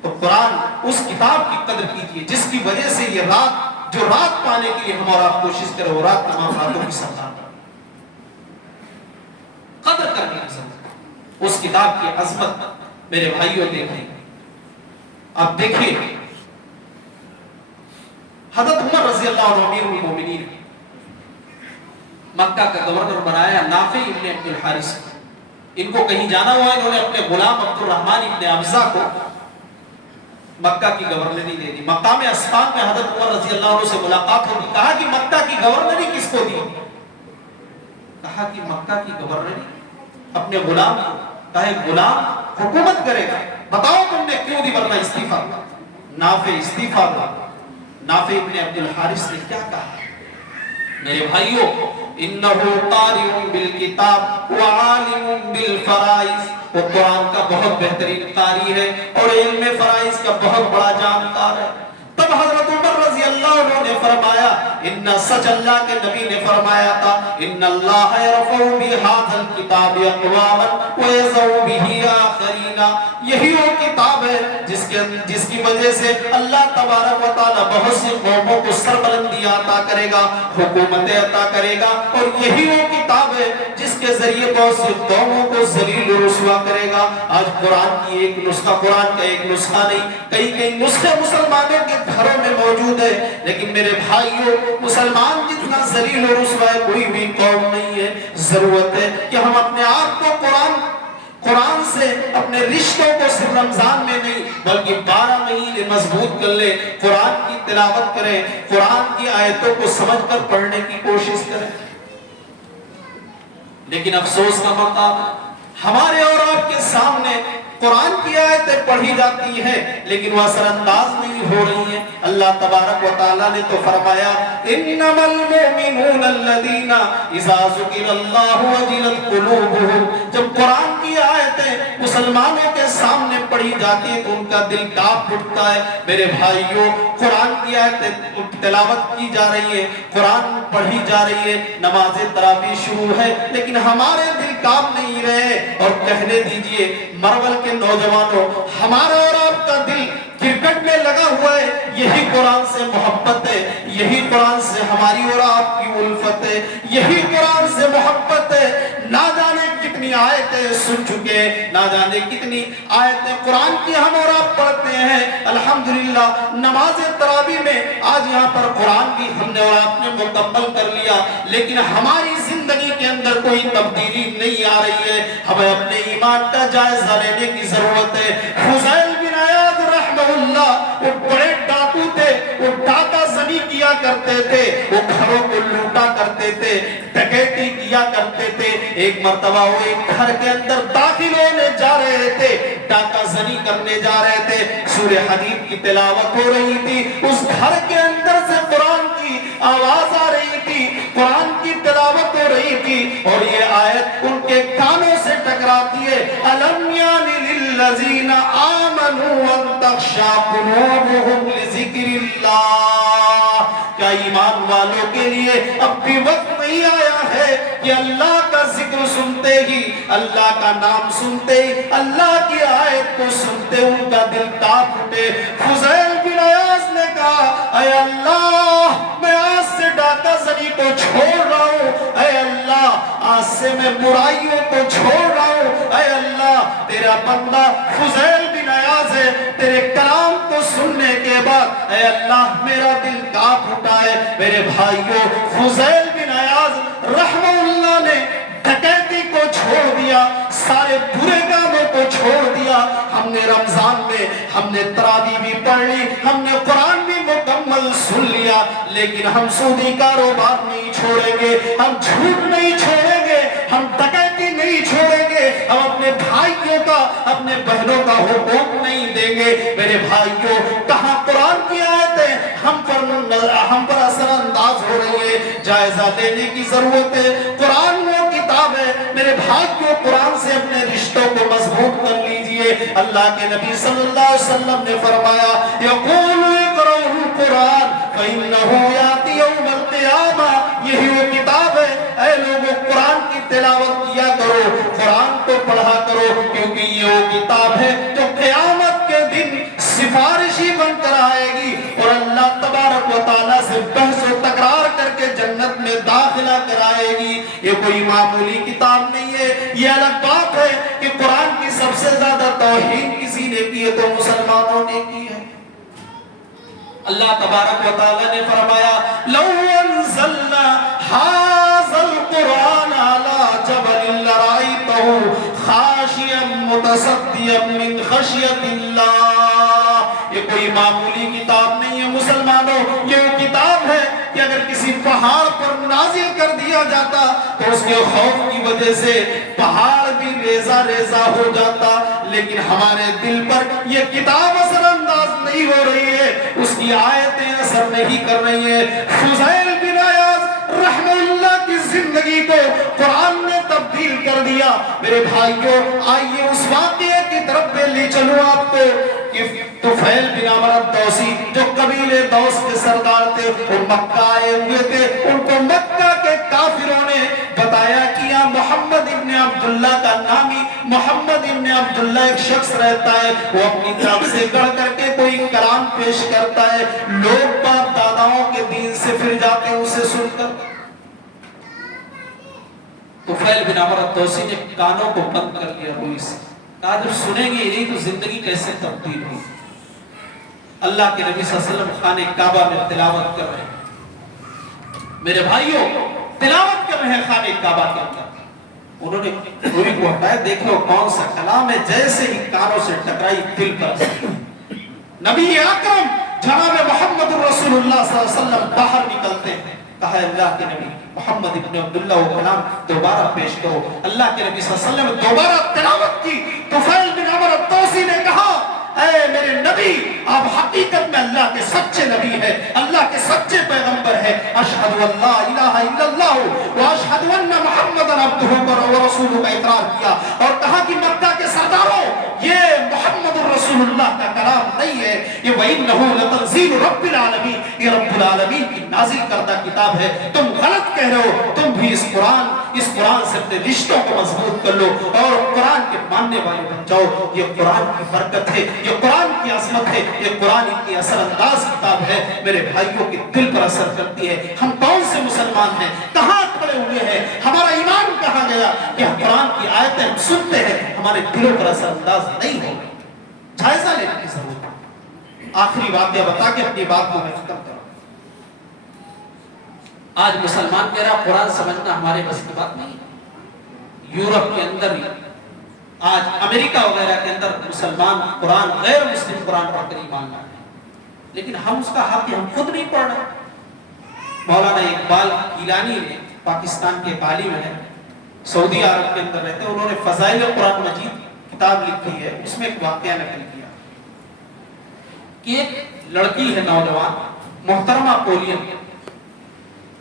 تو قرآن اس کتاب کی قدر کیجیے جس کی وجہ سے یہ رات، جو رات پانے کے لیے ہم اور آپ کوشش کریں، وہ رات تمام راتوں کی سردار قدر کرنے کی ضرورت۔ اس کتاب کی عظمت میرے بھائیوں دیکھیں، آپ دیکھیں حضرت عمر رضی اللہ عنہ امیر المومنین مکہ کا گورنر بنایا نافع ابن عبد الحارث، ان کو کہیں جانا ہوا، انہوں نے اپنے غلام عبد الرحمن ابن ابزہ کو مکہ کی گورنری دے دی۔ مقام اسفان میں حضرت عمر رضی اللہ عنہ سے ملاقات ہوگی، کہا کہ مکہ کی گورنری کس کو دی؟ کہا کہ مکہ کی گورنری اپنے غلام کو۔ کہا غلام حکومت کرے گا، بتاؤ تم نے کیوں دی؟ ورنہ استعفیٰ۔ نافع استعفیٰ دیا۔ نافع ابن عبد الحارث نے کیا کہا؟ میرے بھائیوں، انہو قارئ بالکتاب وعالم بالفرائض، وہ قرآن کا بہت بہترین قاری ہے اور علم فرائض کا بہت بڑا جانکار ہے۔ تب حضرت عمر رضی اللہ عنہ نے فرمایا، ان سچ اللہ کے نبی نے فرمایا تھا، ان اللہ یرفع بہذا الکتاب اقواما ویضع بہ آخرین، یہی وہ کتاب ہے جس کی وجہ سے اللہ تبارک و تعالی بہت سی قوموں کو سربلندی عطا کرے گا، حکومتیں عطا کرے گا، اور یہی وہ کتاب ہے جس کے ذریعے بہت سی قوموں کو ذلیل و رسوا کرے گا۔ آج قرآن کی ایک نسخہ، قرآن کا ایک نسخہ نہیں، کئی نسخے مسلمانوں کے گھروں میں موجود ہے، لیکن میرے بھائیوں، مسلمان جتنا ذلیل و رسوا ہے کوئی بھی قوم نہیں ہے۔ ضرورت ہے کہ ہم اپنے آپ کو قرآن سے، اپنے رشتوں کو صرف رمضان میں نہیں بلکہ 12 مہینے مضبوط کر لیں، قرآن کی تلاوت کریں، قرآن کی آیتوں کو سمجھ کر پڑھنے کی کوشش کریں۔ لیکن افسوس کا مقام، ہمارے اور آپ کے سامنے قرآن کی آیتیں پڑھی جاتی ہیں لیکن وہ اثر انداز نہیں ہو رہی ہیں۔ اللہ تبارک و تعالیٰ نے تو فرمایا، انما المؤمنون الذین اذا ذکر اللہ وجلت قلوبہم، جب قرآن کی آیتیں مسلمانوں کے سامنے پڑھی جاتی ہیں تو ان کا دل کانپ اٹھتا ہے۔ میرے بھائیوں، قرآن کی آیتیں تلاوت کی جا رہی ہے، قرآن پڑھی جا رہی ہے، نماز تراویح شروع ہے، لیکن ہمارے دل کانپ نہیں رہے۔ اور کہنے دیجئے مرول کے نوجوانوں، ہمارا اور آپ کا دل کرکٹ میں لگا ہوا ہے، یہی قرآن سے محبت ہے، یہی قرآن سے ہماری اور آپ کی الفت ہے، یہی قرآن سے محبت ہے۔ نہ جانے کتنی آیتیں سن چکے، نہ جانے کتنی آیتیں قرآن کی ہم اور آپ پڑھتے ہیں۔ الحمدللہ نماز تراویح میں آج یہاں پر قرآن بھی ہم نے اور آپ نے مکمل کر لیا، لیکن ہماری زندگی کے اندر کوئی تبدیلی نہیں آ رہی ہے۔ ہمیں اپنے ایمان کا جائزہ لینے کی ضرورت ہے۔ فضیل بن عیاض رحمہ اللہ، وہ بڑے ڈاکو تھے، وہ ڈاکہ زنی کیا کرتے تھے، وہ گھروں کو لوٹا کرتے تھے، ڈکیتی کیا کرتے تھے۔ ایک مرتبہ وہ ایک گھر کے اندر داخل ہونے جا رہے تھے، ڈاکہ زنی کرنے جا رہے تھے، سورہ حدید کی تلاوت ہو رہی تھی، اس گھر کے اندر سے قرآن کی آواز آ رہی تھی، قرآن کی تلاوت ہو رہی تھی، اور یہ آیت ان کے کانوں سے ٹکراتی ہے، أَلَمْ يَعْنِ لِلَّذِينَ آمَنُوا أَن تَخْشَعَ قُلُوبُهُمْ لِذِكْرِ اللَّهِ، کیا ایمان والوں کے لیے اب بھی وقت نہیں آیا ہے کہ اللہ کا ذکر سنتے ہی، اللہ کا نام سنتے ہی، اللہ کی آیت کو سنتے ان کا دل کانپ اٹھے۔ فضیل بن عیاض نے کہا اے اللہ میں آج سے ڈاکہ زنی کو چھوڑ رہا ہوں، اے اللہ آج سے میں برائیوں کو چھوڑ رہا ہوں، اے اللہ تیرا بندہ فضیل بن عیاض ہے، تیرے کلام کو سننے کے بعد اے اللہ میرا دل کانپ اٹھا ہے۔ میرے بھائیوں فضیل بن عیاض رحمہ اللہ نے ڈکیتی کو چھوڑ دیا، سارے برے کاموں کو چھوڑ دیا۔ ہم نے رمضان میں ہم نے تراویح بھی پڑھ لی، ہم نے قرآن بھی مکمل سن لیا، لیکن ہم سودی کاروبار نہیں چھوڑیں گے، ہم جھوٹ نہیں چھوڑیں گے، ہم ڈکیتی نہیں چھوڑیں گے، ہم اپنے بھائیوں کا اپنے بہنوں کا حقوق نہیں دیں گے۔ میرے بھائیوں کہاں قرآن کی آیتیں ہم پر اثر انداز ہو رہی ہے، جائزہ لینے کی ضرورت ہے۔ قرآن وہ کتاب ہے میرے بھائیوں، قرآن سے اپنے رشتوں کو مضبوط کر لیجئے۔ اللہ کے نبی صلی اللہ علیہ وسلم نے فرمایا یقول اقرؤوا القرآن فإنه یأتی یوم القیامہ، یہی وہ کتاب ہے اے لوگوں قرآن کی تلاوت کیا کرو، قرآن کو پڑھا کرو، کیونکہ یہ وہ کتاب ہے جو قیامت کے دن سفارشی بن کر آئے گی اور اللہ تبارک و تعالیٰ سے بحث و تکرار کر کے جنت میں داخلہ کرائے گی۔ یہ کوئی معمولی کتاب نہیں ہے۔ یہ الگ بات ہے کہ قرآن کی سب سے زیادہ توہین کسی نے کی ہے تو مسلمانوں نے کی ہے۔ اللہ تبارک و تعالیٰ نے فرمایا لو انزلنا هذا القرآن على جبل لرأيته خاشعا متصدعا من خشیۃ اللہ۔ یہ کوئی معمولی کتاب نہیں ہے مسلمانوں، یہ وہ کتاب ہے کہ اگر کسی پہاڑ پر نازل کر دیا جاتا تو اس کے خوف کی وجہ سے پہاڑ بھی ریزہ ریزہ ہو جاتا، لیکن ہمارے دل پر یہ کتاب اثر انداز نہیں ہو رہی ہے، اس کی آیتیں اثر نہیں کر رہی ہیں۔ فضیل بن عیاض رحمہ اللہ کی زندگی کو قرآن نے تبدیل کر دیا۔ میرے بھائیوں آئیے اس واقعے کی طرف میں لے چلوں آپ کو کہ طفیل بن عمرو الدوسی جو قبیلے دوس کے سردار تھے، وہ مکہ آئے ہوئے تھے، ان کو مکہ کے کافروں نے بتایا کہ یہاں محمد ابن عبداللہ کا نامی محمد ابن عبداللہ ایک شخص رہتا ہے، وہ اپنی طرف سے گڑھ کر کے کوئی کلام پیش کرتا ہے، لوگ باپ داداؤں کے دین سے پھر جاتے ہیں اسے سن کر۔ طفیل بن عمرو الدوسی نے کانوں کو بند کر لیا روئی سے، کہا جب سنیں گے نہیں تو زندگی کیسے تبدیل ہوئی۔ اللہ کے نبی صلی اللہ علیہ وسلم خانہ کعبہ میں تلاوت کر رہے ہیں، میرے بھائیوں تلاوت کر رہے ہیں خانہ کعبہ کے اندر، انہوں نے روئی کو ہٹایا، دیکھو کون سا کلام ہے، جیسے ہی کانوں سے ٹکرائی دل پر نبی اکرم جناب محمد رسول اللہ صلی اللہ علیہ وسلم باہر نکلتے ہیں، کہا اللہ کے نبی محمد ابن عبداللہ وہ کلام دوبارہ پیش کرو۔ اللہ کے نبی صلی اللہ علیہ وسلم نے دوبارہ تلاوت کی۔ طفیل بن عمرو الدوسی نے کہا اے میرے نبی آپ حقیقت میں اللہ کے سچے نبی ہیں، اللہ کے سچے پیغمبر ہیں، اشہد ان لا الہ الا اللہ و اشہد ان محمد عبدہ و رسولہ کا اقرار کیا اور کہا کہ مکہ کے سرداروں یہ محمد رسول اللہ کا کلام نہیں ہے، یہ وَإِنَّهُ لَتَنزِيلُ رَبِّ الْعَالَمِينَ، یہ رب العالمین کی نازل کردہ کتاب ہے، تم غلط کہہ رہے ہو، تم بھی اس قرآن سے اپنے رشتوں کو مضبوط کر لو اور قرآن کے ماننے والے بن جاؤ۔ یہ قرآن کی برکت ہے، یہ قرآن کی عظمت ہے، یہ قرآن کی اثر انداز کتاب ہے، میرے بھائیوں کے دل پر اثر کرتی ہے۔ ہم کون سے مسلمان ہیں، کہاں کھڑے ہوئے ہیں، ہمارا ایمان کہاں گیا کہ ہم قرآن کی آیتیں ہم سنتے ہیں ہمارے دلوں پر اثر انداز نہیں ہو گئی۔ جائزہ لینے کی ضرورت ہے۔ آخری واقعہ بتا کے اپنی بات کو میں ختم کروں۔ آج مسلمان کہہ رہا قرآن سمجھنا ہمارے بس کی بات نہیں ہے۔ یورپ کے اندر ہی آج امریکہ وغیرہ کے اندر مسلمان قرآن غیر مسلم قرآن پڑھ کر ایمان لاتے ہیں، لیکن ہم اس کا حق ہم خود نہیں پڑھ رہے۔ مولانا اقبال گیلانی نے پاکستان کے عالم ہیں، سعودی عرب کے اندر رہتے ہیں، انہوں نے فضائل قرآن مجید کتاب لکھی ہے، اس میں ایک واقعہ نقل کیا کہ ایک لڑکی ہے نوجوان محترمہ پولین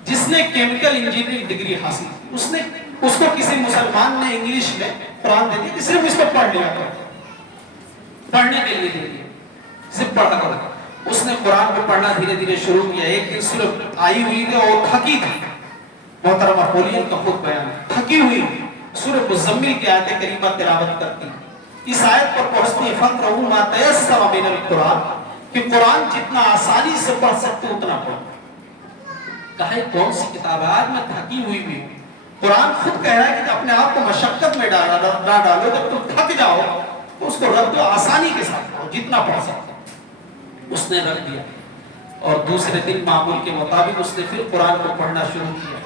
جس نے کیمیکل انجینئرنگ ڈگری حاصل کی، اس کو کسی مسلمان نے انگلش میں قرآن دے دیا کہ صرف اس کو پڑھ لیا کرو، پڑھنے کے لیے دے دیا، صرف پڑھا کرو۔ اس نے قرآن کو پڑھنا دھیرے دھیرے شروع کیا، ایک دن صرف آئی ہوئی تھی اور تھکی تھی، محترمہ پولین کا خود بیان، تھکی ہوئی سورہ مزمل کی آیت کریمہ تلاوت کرتی، اس آیت پر پہنچتی فقرؤوا ما تیسر من القرآن، کہ قرآن جتنا آسانی سے پڑھ سکتے اتنا پڑھو۔ کہا کون سی کتاب ہے، آج میں تھکی ہوئی بھی ہوں۔ قرآن خود کہہ رہا ہے کہ اپنے آپ کو مشقت میں نہ ڈالو، جب تم تھک جاؤ تو اس کو رکھ دو، آسانی کے ساتھ پڑھو جتنا پڑھ سکتے۔ اس نے رکھ دیا اور دوسرے دن معمول کے مطابق اس نے پھر قرآن کو پڑھنا شروع کیا۔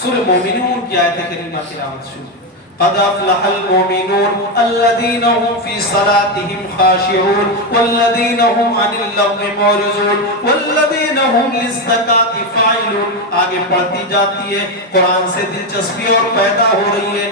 سورہ مومنون کی آیت کریمہ تلاوت شروع، قد افلح المؤمنون الذين هم في صلاتهم خاشعون والذين هم عن اللغو معرضون والذين هم للزكاة فاعلون۔ آگے پڑھتی جاتی ہے، قرآن سے دلچسپی اور پیدا ہو رہی ہے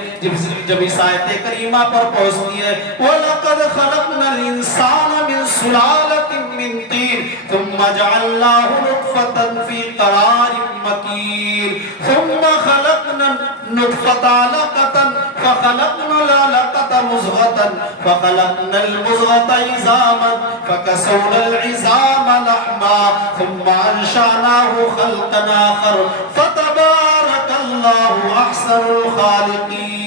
جب اس آیت کریمہ پر پہنچتی ہے، وَلَقَدْ خَلَقْنَا الْإِنسَانَ مِنْ سُلَالَةٍ مِنْ طِينٍ ثُمَّ جَعَلْنَاهُ نُطْفَةً فِي قَرَارٍ مَكِينٍ ثُمَّ خَلَقْنَا النُّطْفَةَ عَلَقَةً فخلقنا العلقة مضغة فخلقنا المضغة عظاما فكسونا العظام لحما ثم أنشأناه خلقا آخر فتبارك الله أحسن الخالقين۔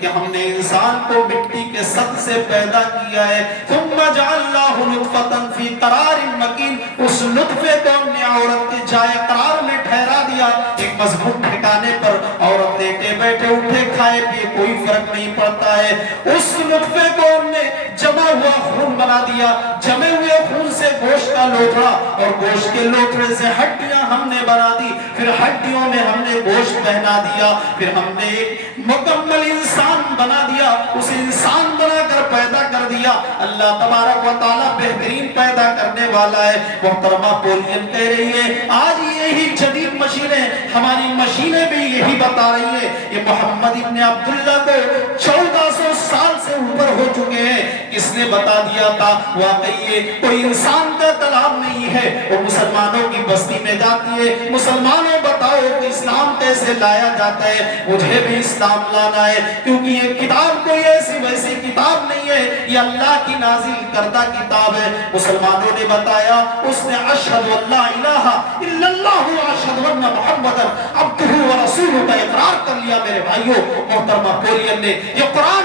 کہ ہم نے انسان کو مٹی کے سط سے پیدا کیا ہے، ثم جعلناه نطفة في قرار مکین، اس نطفے کو ہم نے عورت کے جائے قرار میں ٹھہرا دیا، ایک مضبوط ٹھکانے پر۔ عورت لیٹے بیٹھے اٹھے کھائے پیے کوئی فرق نہیں پڑتا ہے۔ اس نطفے کو ہم نے جمع ہوا خون بنا دیا، جمے ہوئے خون سے گوشت کا لوتھڑا اور گوشت کے لوتھڑے سے ہڈیاں ہم نے بنا دی، پھر ہڈیوں میں ہم نے گوشت پہنا دیا، پھر ہم نے ایک مکمل انسان بنا دیا، اس انسان بنا کر پیدا کر دیا۔ اللہ تبارک و تعالیٰ بہترین پیدا کرنے والا ہے۔ محترمہ پولین کہہ رہی ہے آج یہی جدید مشینیں، ہماری مشینیں بھی یہی بتا رہی ہیں۔ یہ محمد ابن عبداللہ کو 1400 سال سے اوپر ہو چکے ہیں، کس نے بتا دیا تھا؟ واقعی یہ کوئی انسان کا کلام نہیں ہے، وہ مسلمانوں کی بستی میں جاتی ہے، مسلمانوں بتاؤ کہ اسلام کیسے لایا جاتا ہے، مجھے بھی اسلام لانا ہے، کیونکہ یہ کتاب کوئی ایسی ویسی کتاب نہیں ہے، یہ اللہ کی نازل کردہ کتاب ہے۔ مسلمانوں نے بتایا، اس نے اشہد اللہ الہ الا اللہ واشہد ان محمد عبدہ ورسولہ کا اقرار کر لیا۔ میرے بھائیوں، محترمہ پولین نے یہ قرآن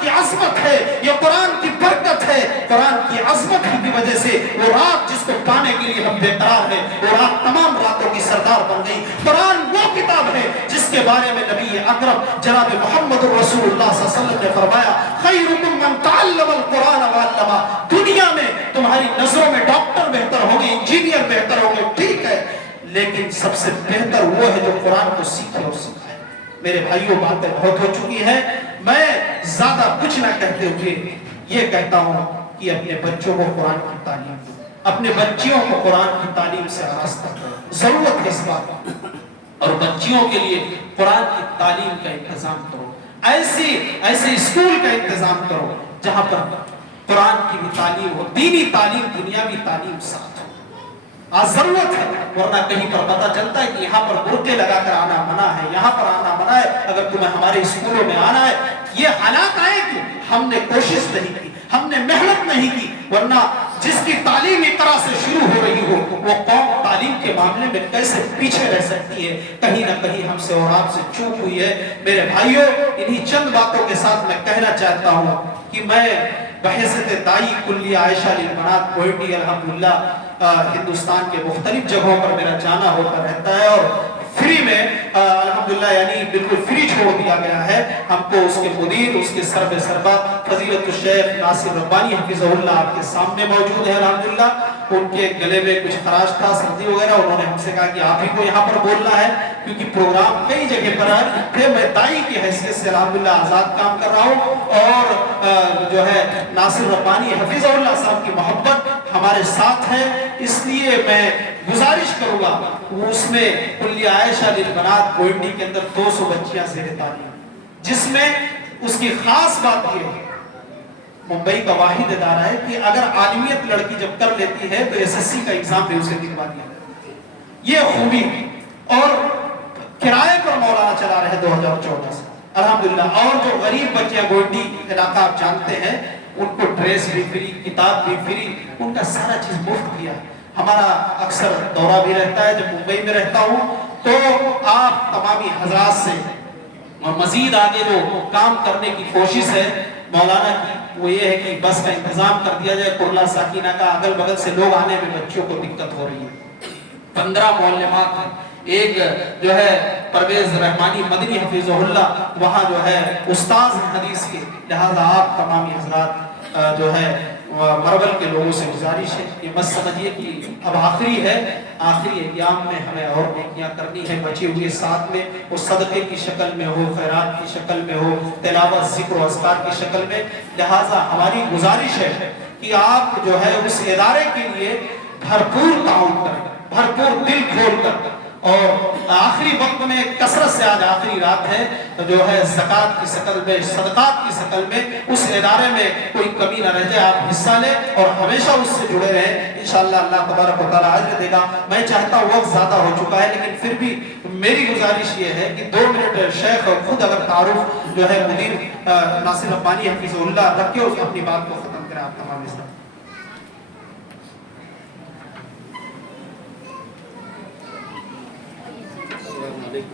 کی عظمت ہے، یہ قرآن کی برکت ہے، قرآن کی عظمت کی وجہ سے وہ رات جس کو پانے کے لیے ہم بے قرار ہیں، وہ رات تمام راتوں کی سردار بن گئی۔ قرآن وہ کتاب ہے جس کے بارے میں نبی اکرم جناب محمد رسول اللہ صلی اللہ علیہ وسلم نے فرمایا خیرکم من تعلم القرآن وعلمہ۔ دنیا میں تمہاری نظروں میں ڈاکٹر بہتر ہوں گے، انجینئر بہتر ہوں گے، ٹھیک ہے، لیکن سب سے بہتر وہ ہے جو قرآن کو سیکھے اور سکھائے۔ میرے بھائیوں، باتیں بہت ہو چکی ہیں، میں زیادہ کچھ نہ کہتے ہوئے یہ کہتا ہوں کہ اپنے بچوں کو قرآن کی تعلیم دو، اپنے بچیوں کو قرآن کی تعلیم سے آراستہ کرو، ضرورت ہے اس بات، اور بچیوں کے لیے قرآن کی تعلیم کا انتظام کرو، ایسے اسکول کا انتظام کرو جہاں پر قرآن کی بھی تعلیم ہو، دینی تعلیم، دنیاوی تعلیم ساتھ ہو۔ آج ضرورت ہے، ورنہ کہیں پر پتہ چلتا ہے کہ یہاں پر برقعے لگا کر آنا منع ہے، یہاں پر آنا منع ہے، اگر تمہیں ہمارے اسکولوں میں آنا ہے۔ یہ حالات آئے کہ ہم نے کوشش نہیں کی، ہم نے محنت نہیں کی، ورنہ جس کی تعلیم اقرا سے شروع ہو رہی ہو وہ قوم تعلیم کے معاملے میں کیسے پیچھے رہ سکتی ہے؟ کہیں نہ کہیں ہم سے اور آپ سے چوک ہوئی ہے۔ میرے بھائیوں، انہی چند باتوں کے ساتھ میں کہنا چاہتا ہوں کہ میں بحیثیت داعی کلیہ عائشہ للبنات کوئٹی الحمدللہ ہندوستان کے مختلف جگہوں پر میرا جانا ہوتا رہتا ہے، اور فری میں الحمدللہ یعنی بالکل فری چھوڑ دیا گیا ہے ہم کو۔ اس کے مدیر، اس کے سربراہ فضیلت الشیخ ناصر ربانی حفظہ اللہ آپ کے سامنے موجود ہے الحمدللہ۔ ان کے گلے میں کچھ خراش تھا، سردی وغیرہ، انہوں نے ہم سے کہا کہ آپ ہی کو یہاں پر بولنا ہے کیونکہ پروگرام کئی جگہ پر ہے۔ میں داعی کی حیثیت سے الحمدللہ آزاد کام کر رہا ہوں، اور جو ہے ناصر ربانی حفظہ اللہ صاحب کی محبت ہمارے ساتھ ہے، اس لیے میں گزارش کروں گا، اس میں کلیہ عائشہ للبنات کوئٹی کے اندر 200 بچیاں زیر تعلیم، جس میں اس کی خاص بات یہ ہے، ممبئی کا واحد ادارہ ہے کہ اگر عالمیت لڑکی جب کر لیتی ہے تو SSC کا ایگزام بھی اسے دکھوا دیا جاتا ہے۔ یہ خوبی، اور کرائے پر مولانا چلا رہے 2014 سے الحمدللہ۔ اور جو غریب بچیاں گوئٹی علاقہ آپ جانتے ہیں، ان کو ڈریس بھی فری، کتاب بھی فری، ان کا سارا چیز مفت کیا۔ ہمارا اکثر دورہ بھی رہتا ہے، جب ممبئی میں رہتا ہوں تو آپ تمامی حضرات سے اور مزید آگے جو کام کرنے کی کوشش ہے مولانا کی، وہ یہ ہے کہ بس کا انتظام کر دیا جائے کرلا ساکینہ کا، اگل بغل سے لوگ آنے میں بچوں کو دقت ہو رہی ہے، 15 معلمات ہیں، ایک جو ہے پرویز رحمانی مدنی حفظہ اللہ وہاں جو ہے استاذ حدیث کے، لہذا آپ تمامی حضرات جو ہے مربل کے لوگوں سے گزارش ہے، یہ مت سمجھیے کہ اب آخری ہے، آخری ایام میں ہمیں اور نیکیاں کرنی ہے، بچے ہوئے ساتھ میں وہ صدقے کی شکل میں ہو، خیرات کی شکل میں ہو، تلاوت ذکر و اذکار کی شکل میں، لہٰذا ہماری گزارش ہے کہ آپ جو ہے اس ادارے کے لیے بھرپور تعاون کریں، بھرپور دل کھول کر، اور آخری وقت میں کثرت سے، آج آخری رات ہے جو ہے زکوٰۃ کی شکل میں، صدقات کی شکل میں اس ادارے میں کوئی کمی نہ رہ جائے، آپ حصہ لیں اور ہمیشہ اس سے جڑے رہیں، انشاءاللہ اللہ تبارک و تعالیٰ اجر دے گا۔ میں چاہتا ہوں وقت زیادہ ہو چکا ہے لیکن پھر بھی میری گزارش یہ ہے کہ 2 منٹ شیخ خود اگر تعارف جو ہے مدیر ناصر ربانی حفظہ اللہ رکھ کے اس اپنی بات کو ختم کریں، آپ تمام اس